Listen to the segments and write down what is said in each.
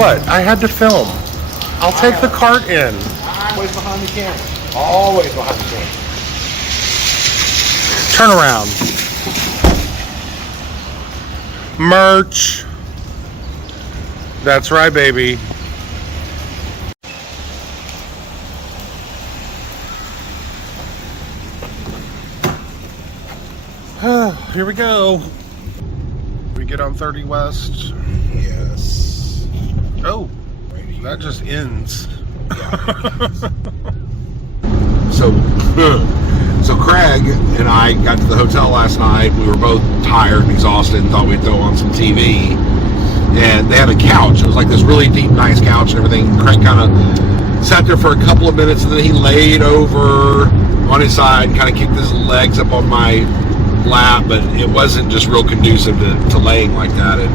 What? I had to film. I'll take the cart in. Always behind the camera. Always behind the camera. Turn around. Merch. That's right, baby. Here we go. We get on 30 West. Yes. Oh, that just ends. So Craig and I got to the hotel last night. We were both tired and exhausted and thought we'd throw on some TV. And they had a couch. It was like this really deep, nice couch and everything. Craig kind of sat there for a couple of minutes and then he laid over on his side and kind of kicked his legs up on my lap, but it wasn't just real conducive to laying like that. And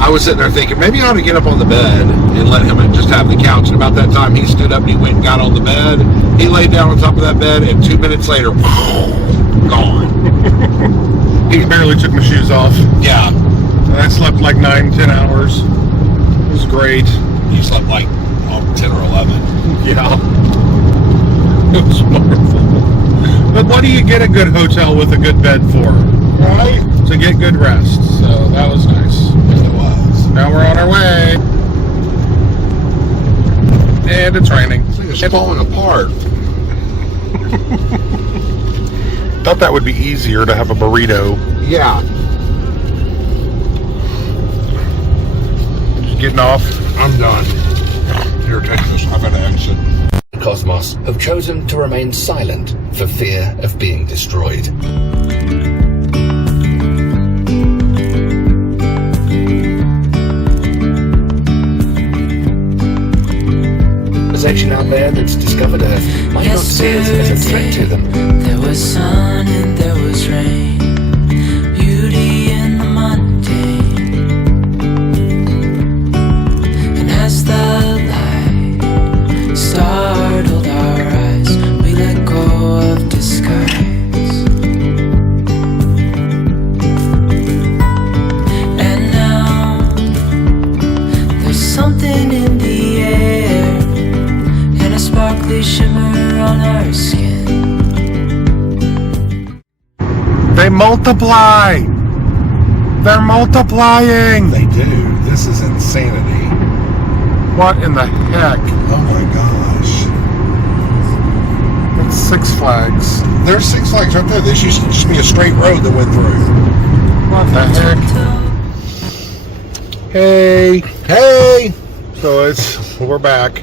I was sitting there thinking, maybe I ought to get up on the bed and let him just have the couch. And about that time, he stood up and he went and got on the bed. He laid down on top of that bed, and 2 minutes later, gone. He barely took my shoes off. Yeah. I slept like 9-10 hours. It was great. You slept like 10 or 11. Yeah. It was wonderful. But what do you get a good hotel with a good bed for? Right? To get good rest. So that was nice. It was. Now we're on our way. And it's raining. It's falling apart. Thought that would be easier to have a burrito. Yeah. Just getting off. I'm done. Here, take this. I've got to exit. The Cosmos have chosen to remain silent for fear of being destroyed. Civilization out there that's discovered Earth might not see it as a threat to them. There was sun and there was rain, beauty in the mundane. And as the light startled our eyes, we let go of disguise. And now there's something in the air, and a sparkly shimmer on our skin. They multiply! They're multiplying! They do. This is insanity. What in the heck? Oh my gosh. It's Six Flags. There's Six Flags right there. This used to just be a straight road that went through. What the heck? Hey! Hey! So we're back.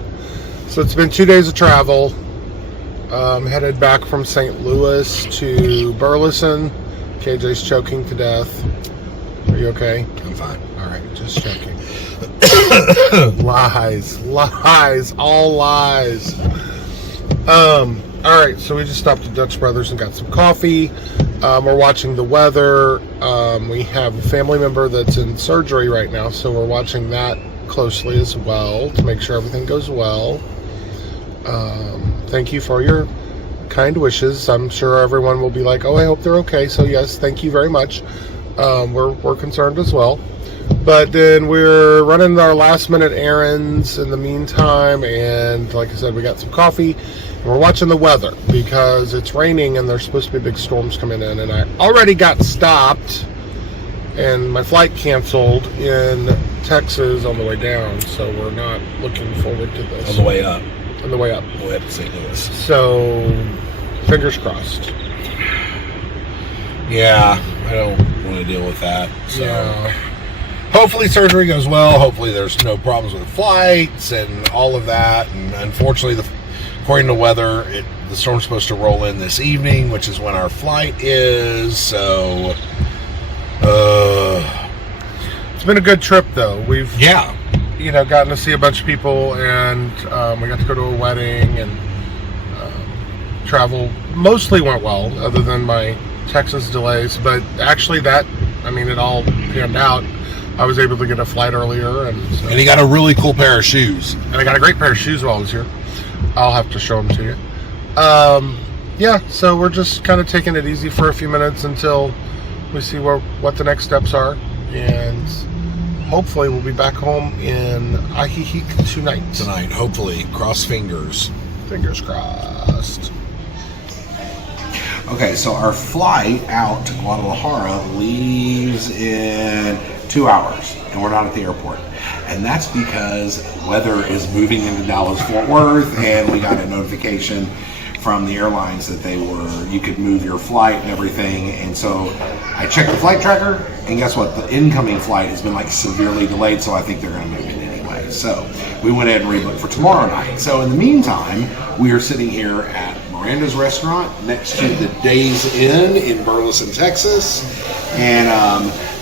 So it's been 2 days of travel. Headed back from St. Louis to Burleson. KJ's choking to death. Are you okay? I'm fine. All right, just checking. Lies, all lies. All right, so we just stopped at Dutch Brothers and got some coffee. We're watching the weather. We have a family member that's in surgery right now, so we're watching that closely as well to make sure everything goes well. Thank you for your kind wishes. I'm sure everyone will be like, oh, I hope they're okay. So yes, thank you very much. We're concerned as well. But then we're running our last minute errands in the meantime, and like I said, we got some coffee and we're watching the weather because it's raining and there's supposed to be big storms coming in, and I already got stopped and my flight canceled in Texas on the way down, so we're not looking forward to this. On the way up. On the way up. On the way up to St. Louis. So fingers crossed. Yeah, I don't want to deal with that. So Yeah. hopefully surgery goes well. Hopefully there's no problems with flights and all of that. And unfortunately, according to weather, the storm's supposed to roll in this evening, which is when our flight is. So, It's been a good trip though. We've yeah. Gotten to see a bunch of people, and we got to go to a wedding, and travel mostly went well, other than my Texas delays. But actually, it all panned out. I was able to get a flight earlier, and And he got a really cool pair of shoes. I got a great pair of shoes while I was here. I'll have to show them to you. Yeah, so we're just kind of taking it easy for a few minutes until we see what the next steps are, and hopefully we'll be back home in Ajijic Tonight, hopefully. Cross fingers. Fingers crossed. Okay, so our flight out to Guadalajara leaves in 2 hours, and we're not at the airport. And that's because weather is moving into Dallas-Fort Worth, and we got a notification from the airlines that you could move your flight and everything. And so I checked the flight tracker, and guess what? The incoming flight has been like severely delayed, so I think they're going to move it anyway. So we went ahead and rebooked for tomorrow night. So in the meantime, we are sitting here at Miranda's restaurant next to the Days Inn in Burleson, Texas. And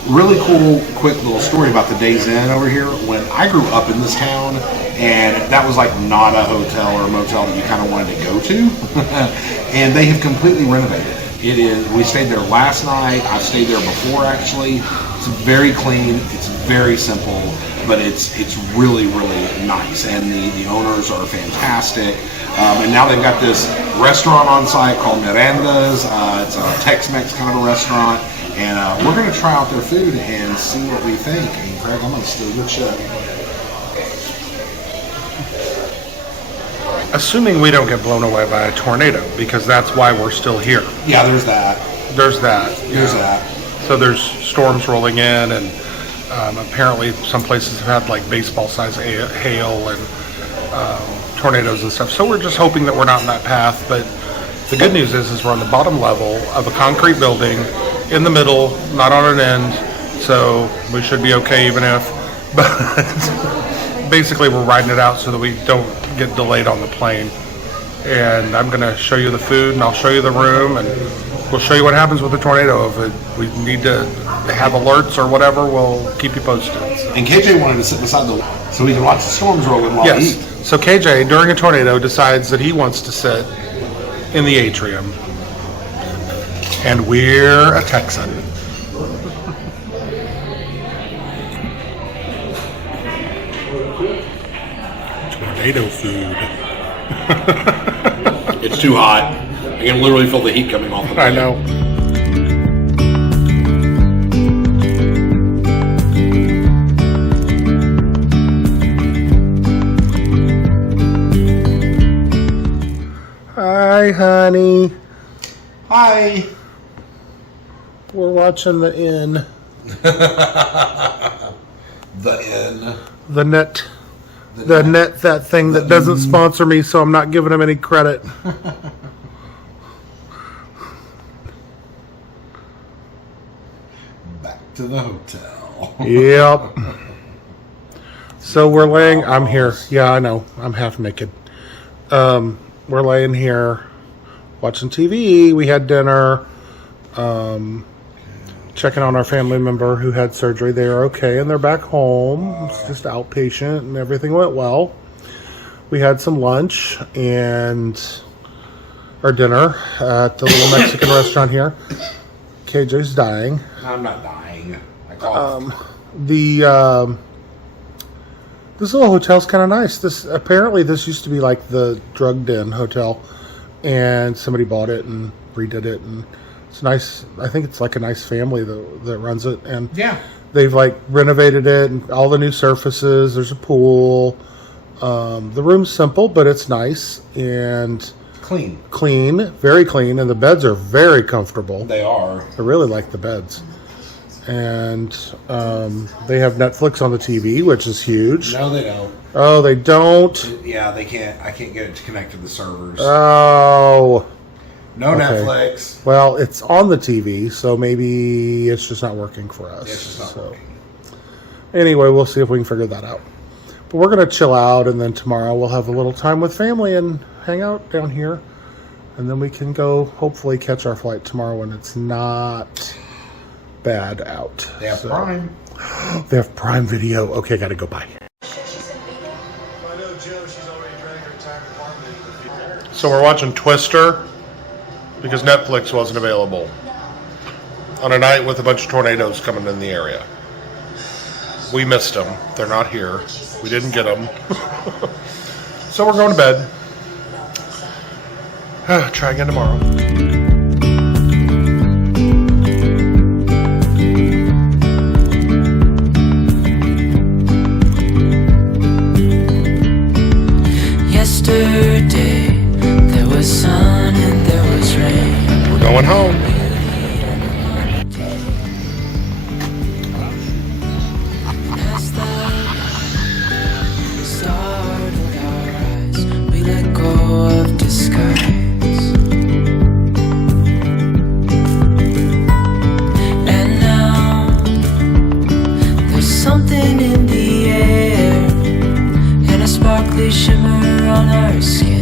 really cool, quick little story about the Days Inn over here. When I grew up in this town, and that was like not a hotel or a motel that you kind of wanted to go to. And they have completely renovated it. It is. We stayed there last night. I've stayed there before, actually. It's very clean. It's very simple, but it's really, really nice. And the owners are fantastic. And now they've got this restaurant on site called Miranda's. It's a Tex-Mex kind of a restaurant. And we're going to try out their food and see what we think. And Craig, I'm going to steal your shit. Assuming we don't get blown away by a tornado, because that's why we're still here. Yeah, there's that. There's that. There's that. So there's storms rolling in, and apparently some places have had like baseball-sized hail and tornadoes and stuff. So we're just hoping that we're not in that path. But the good news is we're on the bottom level of a concrete building, in the middle, not on an end. So we should be okay even if. But basically we're riding it out so that we don't get delayed on the plane. And I'm going to show you the food, and I'll show you the room, and we'll show you what happens with the tornado. If we need to have alerts or whatever, we'll keep you posted. So. And KJ wanted to sit beside so we can watch the storms rolling while we eat. So KJ, during a tornado, decides that he wants to sit in the atrium. And we're a Texan. Tornado food. It's too hot. I can literally feel the heat coming off the plane. I know. Hi, honey. Hi. We're watching the Inn. The Inn. The net. The net, that thing that doesn't sponsor me, so I'm not giving them any credit. Back to the hotel. Yep. So we're laying. I'm here. Yeah, I know. I'm half naked. We're laying here watching TV. We had dinner. Checking on our family member who had surgery. They are okay, and they're back home. It's just outpatient, and everything went well. We had some lunch and our dinner at the little Mexican restaurant here. KJ's dying. I'm not dying. I coughed. This little hotel's kind of nice. This used to be like the drug den hotel, and somebody bought it and redid it, and it's nice. I think it's like a nice family that runs it, and Yeah. they've like renovated it and all the new surfaces. There's a pool. The room's simple, but it's nice and clean, very clean, and the beds are very comfortable. They are. I really like the beds. And they have Netflix on the TV, which is huge. No, they don't. Oh, they don't? Yeah, they can't. I can't get it to connect to the servers. Oh. No Okay. Netflix. Well, it's on the TV, so maybe it's just not working for us. It's just not working. Anyway, we'll see if we can figure that out. But we're going to chill out, and then tomorrow we'll have a little time with family and hang out down here. And then we can go, hopefully, catch our flight tomorrow when it's not bad out. They have Prime. They have Prime Video. Okay, got to go by. So we're watching Twister because Netflix wasn't available on a night with a bunch of tornadoes coming in the area. We missed them. They're not here. We didn't get them. So we're going to bed. Try again tomorrow. Going home. As the light startled our eyes, we let go of disguise. And now there's something in the air and a sparkly shimmer on our skin.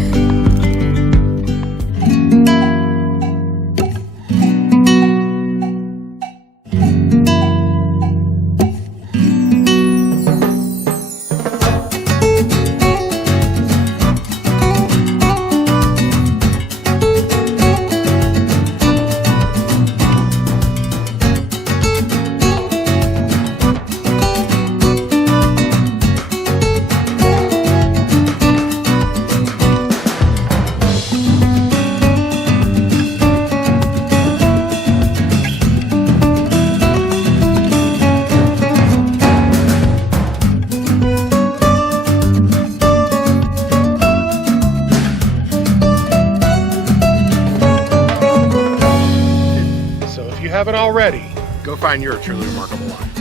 So if you haven't already, Go find your truly remarkable life.